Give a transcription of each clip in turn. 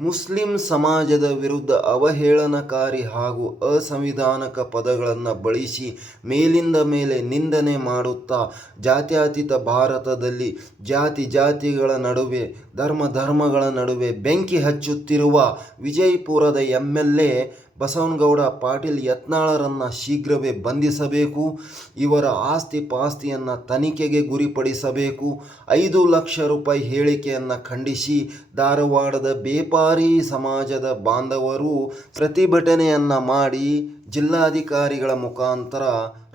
Muslim ಸಮಾಜದ ವಿರುದ್ಧ ಅವಹೇಳನಕಾರಿ ಹಾಗೂ ಅಸಂವಿಧಾನಕ ಪದಗಳನ್ನು ಬಳಸಿ ಮೇಲಿಂದ ಮೇಲೆ ನಿಂದನೆ ಮಾಡುತ್ತಾ ಜಾತ್ಯತೀತ ಭಾರತದಲ್ಲಿ ಜಾತಿ ಜಾತಿಗಳ ನಡುವೆ, ಧರ್ಮ ಧರ್ಮಗಳ ನಡುವೆ ಬೆಂಕಿ ಹಚ್ಚುತ್ತಿರುವ ವಿಜಯಪುರದ M L A Basanagouda Patil ಯತ್ನಾಳರನ್ನು ಶೀಘ್ರವೇ ಬಂಧಿಸಬೇಕು, ಇವರ ಆಸ್ತಿ ಪಾಸ್ತಿಯನ್ನು ತನಿಖೆಗೆ ಗುರಿಪಡಿಸಬೇಕು, ಐದು ಲಕ್ಷ ರೂಪಾಯಿ ಹೇಳಿಕೆಯನ್ನು ಖಂಡಿಸಿ ಧಾರವಾಡದ ಬೇಪಾರಿ ಸಮಾಜದ ಬಾಂಧವರು ಪ್ರತಿಭಟನೆಯನ್ನು ಮಾಡಿ ಜಿಲ್ಲಾಧಿಕಾರಿಗಳ ಮುಖಾಂತರ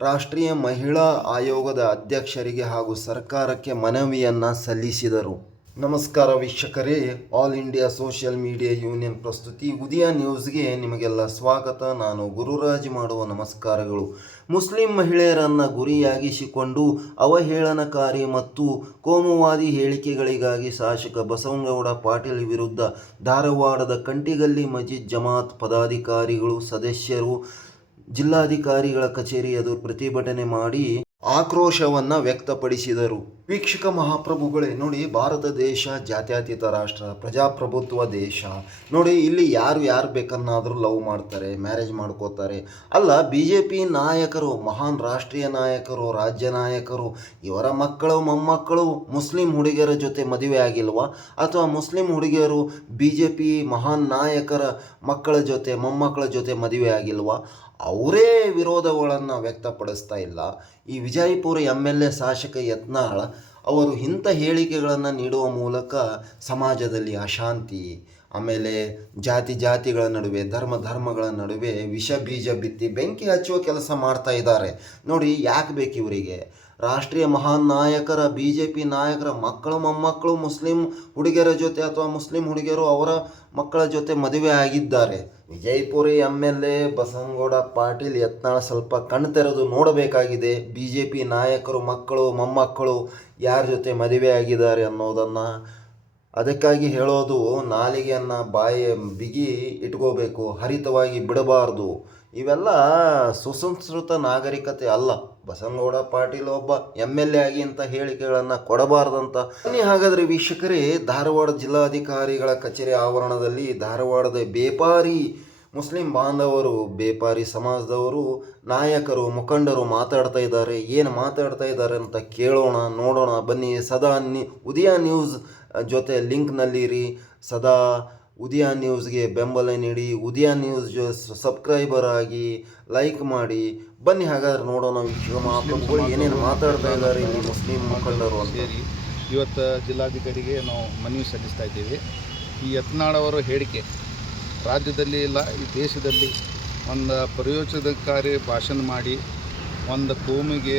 ರಾಷ್ಟ್ರೀಯ ಮಹಿಳಾ ಆಯೋಗದ ಅಧ್ಯಕ್ಷರಿಗೆ ಹಾಗೂ ಸರ್ಕಾರಕ್ಕೆ ಮನವಿಯನ್ನು ಸಲ್ಲಿಸಿದರು. ನಮಸ್ಕಾರ ವೀಕ್ಷಕರೇ all India social media union ಪ್ರಸ್ತುತಿ ಉದಯ ನ್ಯೂಸ್ಗೆ ನಿಮಗೆಲ್ಲ ಸ್ವಾಗತ. ನಾನು ಗುರುರಾಜ್ ಮಾಡುವ ನಮಸ್ಕಾರಗಳು. ಮುಸ್ಲಿಂ ಮಹಿಳೆಯರನ್ನು ಗುರಿಯಾಗಿಸಿಕೊಂಡು ಅವಹೇಳನಕಾರಿ ಮತ್ತು ಕೋಮುವಾದಿ ಹೇಳಿಕೆಗಳಿಗಾಗಿ ಶಾಸಕ ಬಸವನಗೌಡ ಪಾಟೀಲ್ ವಿರುದ್ಧ ಧಾರವಾಡದ ಕಂಟಿಗಲ್ಲಿ ಮಜೀದ್ ಜಮಾತ್ ಪದಾಧಿಕಾರಿಗಳು, ಸದಸ್ಯರು, ಜಿಲ್ಲಾಧಿಕಾರಿಗಳ ಕಚೇರಿ ಎದುರು ಪ್ರತಿಭಟನೆ ಮಾಡಿ ಆಕ್ರೋಶವನ್ನು ವ್ಯಕ್ತಪಡಿಸಿದರು. ವೀಕ್ಷಕ ಮಹಾಪ್ರಭುಗಳೇ, ನೋಡಿ ಭಾರತ ದೇಶ, ಜಾತ್ಯತೀತ ರಾಷ್ಟ್ರ, ಪ್ರಜಾಪ್ರಭುತ್ವ ದೇಶ. ನೋಡಿ, ಇಲ್ಲಿ ಯಾರು ಯಾರು ಬೇಕನ್ನಾದರೂ ಲವ್ ಮಾಡ್ತಾರೆ, ಮ್ಯಾರೇಜ್ ಮಾಡ್ಕೋತಾರೆ. ಅಲ್ಲ ಬಿ ಜೆ ಪಿ ನಾಯಕರು, ಮಹಾನ್ ರಾಷ್ಟ್ರೀಯ ನಾಯಕರು, ರಾಜ್ಯ ನಾಯಕರು, ಇವರ ಮಕ್ಕಳು, ಮೊಮ್ಮಕ್ಕಳು, ಮುಸ್ಲಿಂ ಹುಡುಗಿಯರ ಜೊತೆ ಮದುವೆ ಆಗಿಲ್ವಾ? ಅಥವಾ ಮುಸ್ಲಿಂ ಹುಡುಗಿಯರು ಬಿ ಜೆ ಪಿ ಮಹಾನ್ ನಾಯಕರ ಮಕ್ಕಳ ಜೊತೆ, ಮೊಮ್ಮಕ್ಕಳ ಜೊತೆ ಮದುವೆ ಆಗಿಲ್ವಾ? ಅವರೇ ವಿರೋಧಗಳನ್ನು ವ್ಯಕ್ತಪಡಿಸ್ತಾ ಇಲ್ಲ. ಈ ವಿಜಯಪುರ ಎಂ ಎಲ್ ಎ ಶಾಸಕ ಯತ್ನಾಳ್ ಅವರು ಇಂಥ ಹೇಳಿಕೆಗಳನ್ನು ನೀಡುವ ಮೂಲಕ ಸಮಾಜದಲ್ಲಿ ಅಶಾಂತಿ, ಆಮೇಲೆ ಜಾತಿ ಜಾತಿಗಳ ನಡುವೆ, ಧರ್ಮ ಧರ್ಮಗಳ ನಡುವೆ ವಿಷ ಬೀಜ ಬಿತ್ತಿ ಬೆಂಕಿ ಹಚ್ಚುವ ಕೆಲಸ ಮಾಡ್ತಾ ಇದ್ದಾರೆ. ನೋಡಿ ಯಾಕೆ ಬೇಕು ಇವರಿಗೆ ರಾಷ್ಟ್ರೀಯ ಮಹಾನ್ ನಾಯಕರ ಬಿ ಜೆ ಪಿ ನಾಯಕರ ಮಕ್ಕಳು, ಮೊಮ್ಮಕ್ಕಳು, ಮುಸ್ಲಿಂ ಹುಡುಗಿಯರ ಜೊತೆ ಅಥವಾ ಮುಸ್ಲಿಂ ಹುಡುಗಿಯರು ಅವರ ಮಕ್ಕಳ ಜೊತೆ ಮದುವೆ ಆಗಿದ್ದಾರೆ. Vijayapura M L A Basanagouda Patil Yatnal ಸ್ವಲ್ಪ ಕಣ್ಣು ತೆರೆದು ನೋಡಬೇಕಾಗಿದೆ. ಬಿ ಜೆ ಪಿ ನಾಯಕರು, ಮಕ್ಕಳು, ಮೊಮ್ಮಕ್ಕಳು ಯಾರ ಜೊತೆ ಮದುವೆ ಆಗಿದ್ದಾರೆ ಅನ್ನೋದನ್ನು ಅದಕ್ಕಾಗಿ ಹೇಳೋದು ನಾಲಿಗೆಯನ್ನು ಬಾಯಿ ಬಿಗಿ ಇಟ್ಕೋಬೇಕು, ಹರಿತವಾಗಿ ಬಿಡಬಾರ್ದು. ಇವೆಲ್ಲ ಸುಸಂಸ್ಕೃತ ನಾಗರಿಕತೆ ಅಲ್ಲ. ಬಸವನಗೌಡ ಪಾಟೀಲ್ ಒಬ್ಬ ಎಂ ಎಲ್ ಎ ಆಗಿ ಇಂಥ ಹೇಳಿಕೆಗಳನ್ನು ಕೊಡಬಾರ್ದಂತ. ಹಾಗಾದರೆ ವೀಕ್ಷಕರೇ, ಧಾರವಾಡ ಜಿಲ್ಲಾಧಿಕಾರಿಗಳ ಕಚೇರಿ ಆವರಣದಲ್ಲಿ ಧಾರವಾಡದ ಬೇಪಾರಿ ಮುಸ್ಲಿಂ ಬಾಂಧವರು, ಬೇಪಾರಿ ಸಮಾಜದವರು, ನಾಯಕರು, ಮುಖಂಡರು ಮಾತಾಡ್ತಾ ಇದ್ದಾರೆ. ಏನು ಮಾತಾಡ್ತಾ ಇದ್ದಾರೆ ಅಂತ ಕೇಳೋಣ, ನೋಡೋಣ. ಬನ್ನಿ ಸದಾ ನಿ, ಉದಯ ನ್ಯೂಸ್ ಜೊತೆ ಲಿಂಕ್ನಲ್ಲಿರಿ. ಸದಾ ಉದಯ ನ್ಯೂಸ್ಗೆ ಬೆಂಬಲ ನೀಡಿ, ಉದಯ ನ್ಯೂಸ್ ಸಬ್ಸ್ಕ್ರೈಬರ್ ಆಗಿ ಲೈಕ್ ಮಾಡಿ. ಬನ್ನಿ ಹಾಗಾದ್ರೆ ನೋಡೋಣ ಮಹಾಪ್ರಭುಗಳು ಏನೇನು ಮಾತಾಡ್ತಾ ಇದ್ದಾರೆ ಇಲ್ಲಿ ಮುಸ್ಲಿಂ ಮುಖಂಡರು ಸೇರಿ ಇವತ್ತು ಜಿಲ್ಲಾಧಿಕಾರಿಗೆ ನಾವು ಮನವಿ ಸಲ್ಲಿಸ್ತಾ ಇದ್ದೀವಿ. ಈ ಯತ್ನಾಳವರ ಹೇಳಿಕೆ ರಾಜ್ಯದಲ್ಲಿ ಇಲ್ಲ, ಈ ದೇಶದಲ್ಲಿ ಒಂದು ಪ್ರಯೋಜನಕಾರಿ ಭಾಷಣ ಮಾಡಿ, ಒಂದು ಕೋಮಿಗೆ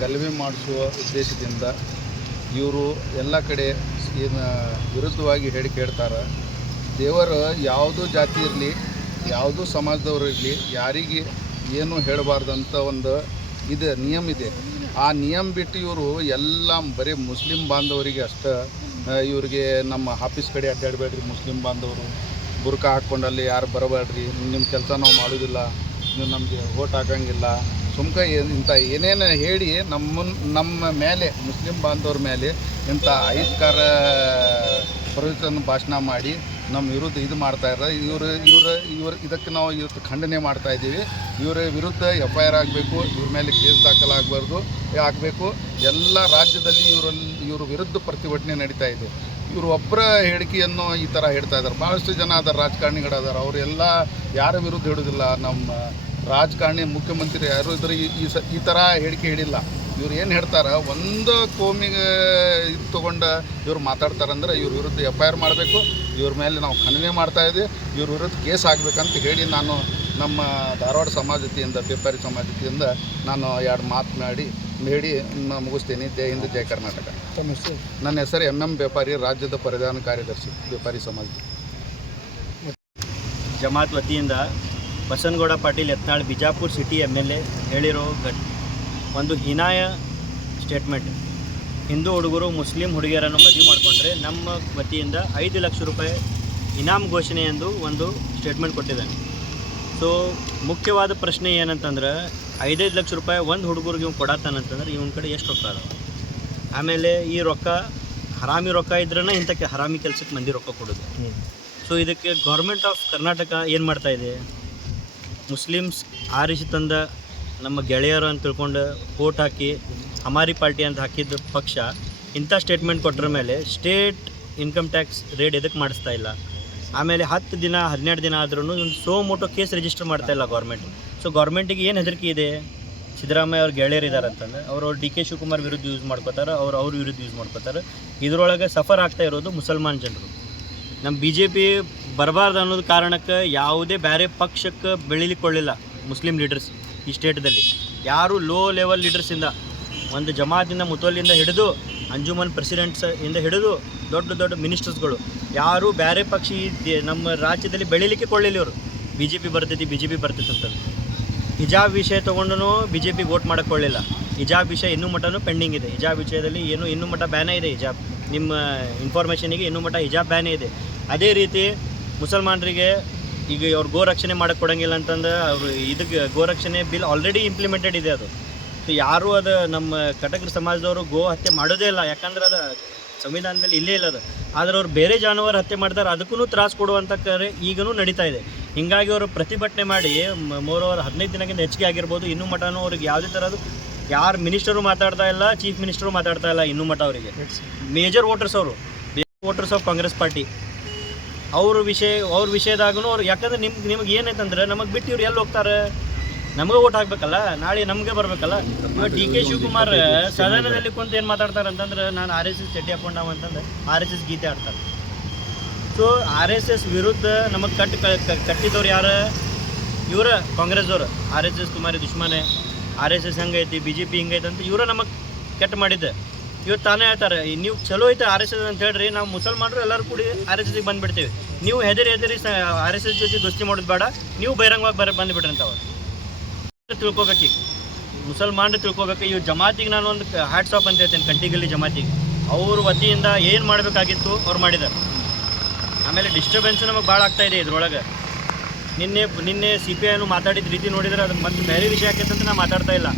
ಗಲಭೆ ಮಾಡಿಸುವ ಉದ್ದೇಶದಿಂದ ಇವರು ಎಲ್ಲ ಕಡೆ ಏನು ವಿರುದ್ಧವಾಗಿ ಹೇಳಿ ಕೇಳ್ತಾರೆ. ದೇವರು ಯಾವುದೂ ಜಾತಿ ಇರಲಿ, ಯಾವುದೂ ಸಮಾಜದವರು ಇರಲಿ, ಯಾರಿಗೆ ಏನು ಹೇಳಬಾರ್ದಂತ ಒಂದು ಇದೆ, ನಿಯಮ ಇದೆ. ಆ ನಿಯಮ ಬಿಟ್ಟು ಇವರು ಎಲ್ಲ ಬರೀ ಮುಸ್ಲಿಂ ಬಾಂಧವರಿಗೆ ಅಷ್ಟೇ ಇವರಿಗೆ ನಮ್ಮ ಆಫೀಸ್ ಕಡೆ ಅಡ್ಡಾಡಬೇಡ್ರಿ ಮುಸ್ಲಿಂ ಬಾಂಧವರು. ಬುರ್ಕಾ ಹಾಕ್ಕೊಂಡಲ್ಲಿ ಯಾರು ಬರಬೇಡ್ರಿ ನಿಮ್ಮ ಕೆಲಸ ನಾವು ಮಾಡೋದಿಲ್ಲ, ನೀವು ನಮಗೆ ಓಟ್ ಹಾಕಂಗಿಲ್ಲ. ಸುಮ್ಕ ಇಂಥ ಏನೇನು ಹೇಳಿ ನಮ್ಮ ನಮ್ಮ ಮೇಲೆ ಮುಸ್ಲಿಂ ಬಾಂಧವ್ರ ಮೇಲೆ ಇಂಥ ಅಹಿತ್ಕಾರ ಪ್ರವಚನ ಭಾಷಣ ಮಾಡಿ ನಮ್ಮ ವಿರುದ್ಧ ಇದು ಮಾಡ್ತಾ ಇದ್ದಾರೆ ಇವರು ಇವರು ಇವರು ಇದಕ್ಕೆ ನಾವು ಇವತ್ತು ಖಂಡನೆ ಮಾಡ್ತಾ ಇದ್ದೀವಿ. ಇವರ ವಿರುದ್ಧ ಎಫ್ ಐ ಆರ್ ಆಗಬೇಕು, ಇವ್ರ ಮೇಲೆ ಕೇಸ್ ದಾಖಲಾಗಬಾರ್ದು ಆಗಬೇಕು. ಎಲ್ಲ ರಾಜ್ಯದಲ್ಲಿ ಇವರಲ್ಲಿ ಇವ್ರ ವಿರುದ್ಧ ಪ್ರತಿಭಟನೆ ನಡೀತಾ ಇದೆ. ಇವರು ಒಬ್ಬರ ಹೇಳಿಕೆಯನ್ನು ಈ ಥರ ಹೇಳ್ತಾ ಇದ್ದಾರೆ. ಭಾಳಷ್ಟು ಜನ ಅದಾರ ರಾಜಕಾರಣಿಗಳದಾರ ಅವರೆಲ್ಲ ಯಾರ ವಿರುದ್ಧ ಹೇಳೋದಿಲ್ಲ. ನಮ್ಮ ರಾಜಕಾರಣಿ ಮುಖ್ಯಮಂತ್ರಿ ಯಾರು ಇದ್ರೆ ಈ- ಸ ಈ ಥರ ಹೇಳಿಕೆ ಹೇಳಿಲ್ಲ. ಇವ್ರು ಏನು ಹೇಳ್ತಾರೆ? ಒಂದು ಕೋಮಿಗೆ ಇದು ತೊಗೊಂಡು ಇವ್ರು ಮಾತಾಡ್ತಾರಂದ್ರೆ ಇವ್ರ ವಿರುದ್ಧ ಎಫ್ ಐ ಆರ್ ಮಾಡಬೇಕು. ಇವ್ರ ಮೇಲೆ ನಾವು ಖಂಡನೆ ಮಾಡ್ತಾ ಇದ್ದೀವಿ ಇವ್ರ ವಿರುದ್ಧ ಕೇಸ್ ಆಗಬೇಕಂತ ಹೇಳಿ ನಾನು ನಮ್ಮ ಧಾರವಾಡ ಸಮಾಜದಿಂದ ವ್ಯಾಪಾರಿ ಸಮಾಜತಿಯಿಂದ ನಾನು ಎರಡು ಮಾತನಾಡಿ ಹೇಳಿ ನಾ ಮುಗಿಸ್ತೀನಿ. ಜೈ ಹಿಂದ್ ಜೈ ಕರ್ನಾಟಕ. ನನ್ನ ಹೆಸರು ಎಂ ಎಂ ವ್ಯಾಪಾರಿ ರಾಜ್ಯದ ಪ್ರಧಾನ ಕಾರ್ಯದರ್ಶಿ ವ್ಯಾಪಾರಿ ಸಮಾಜ. ಜಮಾತ್ ವತಿಯಿಂದ Basanagouda Patil Yatnal Bijapur city M L A ಹೇಳಿರೋ ಘಟ್ ಒಂದು ಹೀನಾಯ ಸ್ಟೇಟ್ಮೆಂಟ್ ಹಿಂದೂ ಹುಡುಗರು ಮುಸ್ಲಿಂ ಹುಡುಗಿಯರನ್ನು ಮದುವೆ ಮಾಡಿಕೊಂಡ್ರೆ ನಮ್ಮ ವತಿಯಿಂದ ಐದು ಲಕ್ಷ ರೂಪಾಯಿ ಇನಾಮ್ ಘೋಷಣೆ ಎಂದು ಒಂದು ಸ್ಟೇಟ್ಮೆಂಟ್ ಕೊಟ್ಟಿದ್ದಾನೆ. ಸೊ ಮುಖ್ಯವಾದ ಪ್ರಶ್ನೆ ಏನಂತಂದ್ರೆ ಐದೈದು ಲಕ್ಷ ರೂಪಾಯಿ ಒಂದು ಹುಡುಗರಿಗೆ ಇವ್ನು ಕೊಡತ್ತಾನಂತಂದ್ರೆ ಇವನ ಕಡೆ ಎಷ್ಟು ರೊಕ್ಕ ಅದಾವ? ಆಮೇಲೆ ಈ ರೊಕ್ಕ ಹರಾಮಿ ರೊಕ್ಕ ಇದ್ರೇ ಇಂಥಕ್ಕೆ ಹರಾಮಿ ಕೆಲಸಕ್ಕೆ ಮಂದಿ ರೊಕ್ಕ ಕೊಡೋದು. ಸೊ ಇದಕ್ಕೆ ಗೌರ್ಮೆಂಟ್ ಆಫ್ ಕರ್ನಾಟಕ ಏನು ಮಾಡ್ತಾ ಇದೆ? ಮುಸ್ಲಿಮ್ಸ್ ಆರಿಸಿ ತಂದ ನಮ್ಮ ಗೆಳೆಯರು ಅಂತ ತಿಳ್ಕೊಂಡು ವೋಟ್ ಹಾಕಿ ಹಮಾರಿ ಪಾರ್ಟಿ ಅಂತ ಹಾಕಿದ್ದ ಪಕ್ಷ, ಇಂಥ ಸ್ಟೇಟ್ಮೆಂಟ್ ಕೊಟ್ಟರ ಮೇಲೆ ಸ್ಟೇಟ್ ಇನ್ಕಮ್ ಟ್ಯಾಕ್ಸ್ ರೇಟ್ ಎದಕ್ಕೆ ಮಾಡಿಸ್ತಾ ಇಲ್ಲ. ಆಮೇಲೆ ಹತ್ತು ದಿನ, ಹನ್ನೆರಡು ದಿನ ಆದ್ರೂ ಒಂದು ಸೋ ಮೋಟೋ ಕೇಸ್ ರಿಜಿಸ್ಟರ್ ಮಾಡ್ತಾ ಇಲ್ಲ ಗೌರ್ಮೆಂಟ್ ಸೊ ಗೌರ್ಮೆಂಟಿಗೆ ಏನು ಹೆದರಿಕೆ ಇದೆ? ಸಿದ್ದರಾಮಯ್ಯ ಅವ್ರ ಗೆಳೆಯರು ಇದ್ದಾರೆ ಅಂತಂದ್ರೆ, ಅವ್ರು ಡಿ ಕೆ ಶಿವಕುಮಾರ್ ವಿರುದ್ಧ ಯೂಸ್ ಮಾಡ್ಕೋತಾರೆ, ಅವ್ರು ಅವ್ರ ವಿರುದ್ಧ ಯೂಸ್ ಮಾಡ್ಕೋತಾರೆ. ಇದರೊಳಗೆ ಸಫರ್ ಆಗ್ತಾ ಇರೋದು ಮುಸಲ್ಮಾನ್ ಜನರು. ನಮ್ಮ ಬಿ ಜೆ ಪಿ ಬರಬಾರ್ದು ಅನ್ನೋದು ಕಾರಣಕ್ಕೆ ಯಾವುದೇ ಬೇರೆ ಪಕ್ಷಕ್ಕೆ ಬೆಳಿಲಿಕ್ಕೊಳ್ಳಿಲ್ಲ ಮುಸ್ಲಿಂ ಲೀಡರ್ಸ್ ಈ ಸ್ಟೇಟ್ದಲ್ಲಿ. ಯಾರು ಲೋ ಲೆವೆಲ್ ಲೀಡರ್ಸಿಂದ ಒಂದು ಜಮಾತಿಂದ ಮುತೋಲಿಯಿಂದ ಹಿಡಿದು, ಅಂಜುಮನ್ ಪ್ರೆಸಿಡೆಂಟ್ಸ್ ಇಂದ ಹಿಡಿದು, ದೊಡ್ಡ ದೊಡ್ಡ ಮಿನಿಸ್ಟರ್ಸ್ಗಳು ಯಾರು ಬೇರೆ ಪಕ್ಷ ನಮ್ಮ ರಾಜ್ಯದಲ್ಲಿ ಬೆಳಿಲಿಕ್ಕೆ ಕೊಳ್ಳಿಲ್ಲ ಇವರು. ಬಿ ಜೆ ಪಿ ಬರ್ತೈತಿ ಬಿ ಜೆ ಪಿ ಬರ್ತೈತಿ ಅಂತ. ಹಿಜಾಬ್ ವಿಷಯ ತೊಗೊಂಡು ಬಿ ಜೆ ಪಿ ವೋಟ್ ಮಾಡೋಕ್ಕೊಳ್ಳಿಲ್ಲ ಹಿಜಾಬ್ ವಿಷಯ ಇನ್ನೂ ಮಟ್ಟನೂ ಪೆಂಡಿಂಗ್ ಇದೆ. ಹಿಜಾಬ್ ವಿಷಯದಲ್ಲಿ ಏನು ಇನ್ನೂ ಮಟ್ಟ ಬ್ಯಾನೇ ಇದೆ ಹಿಜಾಬ್. ನಿಮ್ಮ ಇನ್ಫಾರ್ಮೇಷನಿಗೆ ಇನ್ನೂ ಮಟ್ಟ ಹಿಜಾಬ್ ಬ್ಯಾನೇ ಇದೆ. ಅದೇ ರೀತಿ ಮುಸಲ್ಮಾನರಿಗೆ ಈಗ ಅವ್ರು ಗೋ ರಕ್ಷಣೆ ಮಾಡಕ್ಕೆ ಕೊಡಂಗಿಲ್ಲ ಅಂತಂದ್ರೆ ಅವರು ಇದಕ್ಕೆ ಗೋರಕ್ಷಣೆ ಬಿಲ್ ಆಲ್ರೆಡಿ ಇಂಪ್ಲಿಮೆಂಟೆಡ್ ಇದೆ ಅದು. ಸೊ ಯಾರೂ ಅದು ನಮ್ಮ ಕಟಕರ ಸಮಾಜದವರು ಗೋ ಹತ್ಯೆ ಮಾಡೋದೇ ಇಲ್ಲ. ಯಾಕಂದ್ರೆ ಅದು ಸಂವಿಧಾನದಲ್ಲಿ ಇಲ್ಲೇ ಇಲ್ಲ ಅದು. ಆದರೆ ಅವ್ರು ಬೇರೆ ಜಾನುವಾರು ಹತ್ಯೆ ಮಾಡ್ತಾರೆ ಅದಕ್ಕೂ ತ್ರಾಸು ಕೊಡುವಂಥ ಕರೆ ಈಗಲೂ ನಡೀತಾ ಇದೆ. ಹಿಂಗಾಗಿ ಅವರು ಪ್ರತಿಭಟನೆ ಮಾಡಿ ಮೂರು ಅವರ್ ಹದಿನೈದು ದಿನಕ್ಕಿಂತ ಹೆಚ್ಚಿಗೆ ಆಗಿರ್ಬೋದು, ಇನ್ನೂ ಮಟನೂ ಅವ್ರಿಗೆ ಯಾವುದೇ ಥರದ್ದು ಯಾರು ಮಿನಿಸ್ಟರು ಮಾತಾಡ್ತಾ ಇಲ್ಲ ಚೀಫ್ ಮಿನಿಸ್ಟರು ಮಾತಾಡ್ತಾ ಇಲ್ಲ ಇನ್ನೂ ಮಠ ಅವರಿಗೆ. ಮೇಜರ್ ವೋಟರ್ಸ್ ಅವರು. ವೋಟರ್ಸ್ ಆಫ್ ಕಾಂಗ್ರೆಸ್ ಪಾರ್ಟಿ ಅವ್ರ ವಿಷಯ ಅವ್ರ ವಿಷಯದಾಗೂ ಅವ್ರು ಯಾಕಂದ್ರೆ ನಿಮ್ಗೆ ನಿಮ್ಗೆ ಏನೈತಂದ್ರೆ ನಮಗೆ ಬಿಟ್ಟು ಇವ್ರು ಎಲ್ಲಿ ಹೋಗ್ತಾರೆ? ನಮಗೆ ಓಟ್ ಹಾಕ್ಬೇಕಲ್ಲ ನಾಳೆ ನಮಗೆ ಬರಬೇಕಲ್ಲ. ಇವಾಗ ಡಿ ಕೆ ಶಿವಕುಮಾರ್ ಸದನದಲ್ಲಿ ಕುಂತು ಏನು ಮಾತಾಡ್ತಾರೆ ಅಂತಂದ್ರೆ ನಾನು ಆರ್ ಎಸ್ ಎಸ್ ಚಡ್ಡಿ ಹಾಕೊಂಡವ ಅಂತಂದ್ರೆ ಆರ್ ಎಸ್ ಎಸ್ ಗೀತೆ ಆಡ್ತಾರೆ ಸೊ ಆರ್ ಎಸ್ ಎಸ್ ವಿರುದ್ಧ ನಮಗೆ ಕಟ್ ಕ- ಕಟ್ಟಿದವ್ರು ಯಾರು? ಇವರ ಕಾಂಗ್ರೆಸ್ದವ್ರು ಆರ್ ಎಸ್ ಎಸ್ ಕುಮಾರಿ ದುಶ್ಮನೆ. ಆರ್ ಎಸ್ ಎಸ್ ಹಂಗೈತಿ ಬಿ ಜೆ ಪಿ ಹಿಂಗೈತೆ ಅಂತ ಇವರ ನಮಗೆ ಕೆಟ್ಟ ಮಾಡಿದ್ದೆ. ಇವತ್ತು ತಾನೇ ಹೇಳ್ತಾರೆ ನೀವು ಚಲೋ ಐತೆ ಆರ್ ಎಸ್ ಎಸ್ ಅಂತ ಹೇಳ್ರಿ, ನಾವು ಮುಸಲ್ಮಾನರು ಎಲ್ಲರೂ ಕೂಡಿ ಆರ್ ಎಸ್ ಎಸ್ಗೆ ಬಂದುಬಿಡ್ತೀವಿ. ನೀವು ಹೆದರಿ ಹೆದರಿ ಆರ್ ಎಸ್ ಎಸ್ ಜೊತೆ ದೋಸ್ತಿ ಮಾಡೋದು ಬೇಡ, ನೀವು ಬಹಿರಂಗವಾಗಿ ಬರ, ಬಂದುಬಿಡ್ರಿ ಅಂತ ಅವ್ರು. ತಿಳ್ಕೊಬೇಕೀಗ ಮುಸಲ್ಮಾನರು ತಿಳ್ಕೊಬೇಕು ಇವ್ ಜಮಾತಿಗೆ ನಾನು ಒಂದು ಹ್ಯಾಟ್ಸ್ ಆಫ್ ಅಂತ ಹೇಳ್ತೇನೆ, ಕಂಟಿಗಲ್ಲಿ ಜಮಾತಿಗೆ. ಅವ್ರ ವತಿಯಿಂದ ಏನು ಮಾಡಬೇಕಾಗಿತ್ತು ಅವ್ರು ಮಾಡಿದ್ದಾರೆ. ಆಮೇಲೆ ಡಿಸ್ಟರ್ಬೆನ್ಸ್ ನಮಗೆ ಭಾಳ ಆಗ್ತಾ ಇದೆ ಇದ್ರೊಳಗೆ. ನಿನ್ನೆ ನಿನ್ನೆ ಸಿ ಪಿ ಐನು ಮಾತಾಡಿದ ರೀತಿ ನೋಡಿದ್ರೆ ಅದು ಮತ್ತೆ ಬೇರೆ ವಿಷಯ ಅಂತ ನಾ ಮಾತಾಡ್ತಾ ಇಲ್ಲ.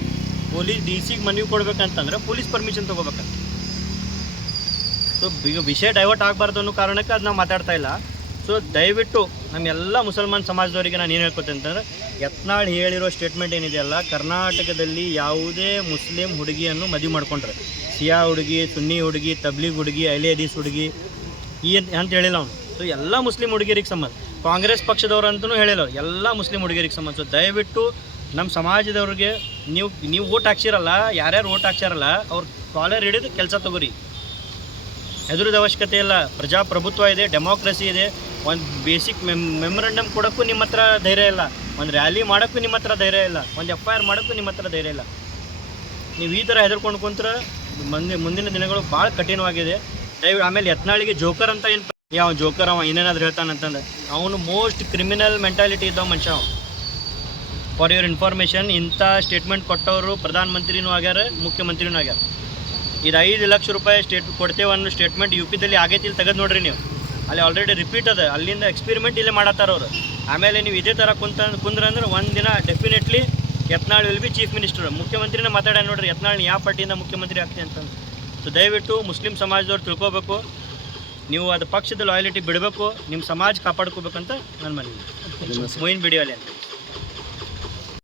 ಪೊಲೀಸ್ ಡಿ ಸಿಗೆ ಮನವಿ ಕೊಡ್ಬೇಕಂತಂದ್ರೆ ಪೊಲೀಸ್ ಪರ್ಮಿಷನ್ ತೊಗೋಬೇಕಂತ. ಸೊ ಈಗ ವಿಷಯ ಡೈವರ್ಟ್ ಆಗಬಾರ್ದು ಅನ್ನೋ ಕಾರಣಕ್ಕೆ ಅದು ನಾವು ಮಾತಾಡ್ತಾ ಇಲ್ಲ. ಸೊ ದಯವಿಟ್ಟು ನಮ್ಮೆಲ್ಲ ಮುಸಲ್ಮಾನ್ ಸಮಾಜದವರಿಗೆ ನಾನು ಏನು ಹೇಳ್ಕೊತೇನೆ ಅಂತಂದ್ರೆ, ಯತ್ನಾಳ್ ಹೇಳಿರೋ ಸ್ಟೇಟ್ಮೆಂಟ್ ಏನಿದೆಯಲ್ಲ ಕರ್ನಾಟಕದಲ್ಲಿ ಯಾವುದೇ ಮುಸ್ಲಿಂ ಹುಡುಗಿಯನ್ನು ಮದುವೆ ಮಾಡ್ಕೊಂಡ್ರೆ ಸಿಯಾ ಹುಡುಗಿ, ಸುನ್ನಿ ಹುಡುಗಿ, ತಬ್ಲಿಗ್ ಹುಡುಗಿ ಅಲಿ ಹದೀಸ್ ಹುಡುಗಿ, ಈ ಅಂತ ಹೇಳಿಲ್ಲ ಅವನು. ಸೊ ಎಲ್ಲ ಮುಸ್ಲಿಂ ಹುಡುಗಿಯರಿಗೆ ಸಂಬಂಧ. ಕಾಂಗ್ರೆಸ್ ಪಕ್ಷದವ್ರು ಅಂತಲೂ ಹೇಳಿಲ್ಲ. ಎಲ್ಲ ಮುಸ್ಲಿಂ ಹುಡುಗಿಯರಿಗೆ ಸಂಬಂಧಿಸಿದ ದಯವಿಟ್ಟು ನಮ್ಮ ಸಮಾಜದವ್ರಿಗೆ ನೀವು ನೀವು ಓಟ್ ಹಾಕ್ಸಿರಲ್ಲ, ಯಾರ್ಯಾರು ಓಟ್ ಹಾಕ್ಸಿರಲ್ಲ, ಅವ್ರು ಕಾಲರ್ ಹಿಡಿದು ಕೆಲಸ ತಗೋರಿ. ಹೆದರದ ಅವಶ್ಯಕತೆ ಇಲ್ಲ. ಪ್ರಜಾಪ್ರಭುತ್ವ ಇದೆ, ಡೆಮೋಕ್ರಸಿ ಇದೆ. ಒಂದು ಬೇಸಿಕ್ ಮೆಮ್ ಮೆಮೊರಂಡಮ್ ಕೊಡೋಕ್ಕೂ ನಿಮ್ಮ ಹತ್ರ ಧೈರ್ಯ ಇಲ್ಲ. ಒಂದು ರ್ಯಾಲಿ ಮಾಡೋಕ್ಕೂ ನಿಮ್ಮ ಹತ್ರ ಧೈರ್ಯ ಇಲ್ಲ. ಒಂದು ಎಫ್ ಐ ಆರ್ ಮಾಡೋಕ್ಕೂ ನಿಮ್ಮ ಹತ್ರ ಧೈರ್ಯ ಇಲ್ಲ. ನೀವು ಈ ಥರ ಹೆದರ್ಕೊಂಡು ಕುಂತ್ರೆ ಮುಂದೆ, ಮುಂದಿನ ದಿನಗಳು ಭಾಳ ಕಠಿಣವಾಗಿದೆ. ದಯವಿಟ್ಟು ಆಮೇಲೆ ಯತ್ನಾಳಿಗೆ ಜೋಕರ್ ಅಂತ ಏನು ಯಾವ ಜೋಕರ್ ಅವ ಏನೇನಾದ್ರು ಹೇಳ್ತಾನಂತಂದ್ರೆ ಅವನು ಮೋಸ್ಟ್ ಕ್ರಿಮಿನಲ್ ಮೆಂಟಾಲಿಟಿ ಇದ್ದ ಮನುಷ್ಯ ಅವ. ಫಾರ್ ಯುವರ್ ಇನ್ಫಾರ್ಮೇಷನ್ ಇಂಥ ಸ್ಟೇಟ್ಮೆಂಟ್ ಕೊಟ್ಟವರು ಪ್ರಧಾನಮಂತ್ರಿನೂ ಆಗ್ಯಾರ, ಮುಖ್ಯಮಂತ್ರಿನೂ ಆಗ್ಯಾರ. ಇದು ಐದು ಲಕ್ಷ ರೂಪಾಯಿ ಸ್ಟೇಟ್ ಕೊಡ್ತೇವೆ ಅನ್ನೋ ಸ್ಟೇಟ್ಮೆಂಟ್ ಯು ಪಿದಲ್ಲಿ ಆಗೈತಿ ಇಲ್ಲಿ ತೆಗೆದು ನೋಡ್ರಿ ನೀವು. ಅಲ್ಲಿ ಆಲ್ರೆಡಿ ರಿಪೀಟ್ ಅದ, ಅಲ್ಲಿಂದ ಎಕ್ಸ್ಪೆರಿಮೆಂಟ್ ಇಲ್ಲೇ ಮಾಡತ್ತಾರ ಅವರು. ಆಮೇಲೆ ನೀವು ಇದೇ ಥರ ಕುಂತ, ಕುಂದ್ರ ಅಂದ್ರೆ ಒಂದು ದಿನ definitely Yatnal will be chief minister ಮುಖ್ಯಮಂತ್ರಿನ ಮಾತಾಡ ನೋಡ್ರಿ, ಯತ್ನಾಳ್ ಯಾವ ಪಾರ್ಟಿಯಿಂದ ಮುಖ್ಯಮಂತ್ರಿ ಆಗ್ತೀನಿ ಅಂತಂದು. ಸೊ ದಯವಿಟ್ಟು ಮುಸ್ಲಿಂ ಸಮಾಜದವ್ರು ತಿಳ್ಕೊಬೇಕು. ನೀವು ಅದು ಪಕ್ಷದ ಲಾಯಲಿಟಿ ಬಿಡಬೇಕು ನಿಮ್ಮ ಸಮಾಜ ಕಾಪಾಡ್ಕೋಬೇಕಂತ ನನ್ನ ಮನವಿ. ಮೊಯಿನ್ ಬಿಡಿಯೋಲೆ ಅಂತ.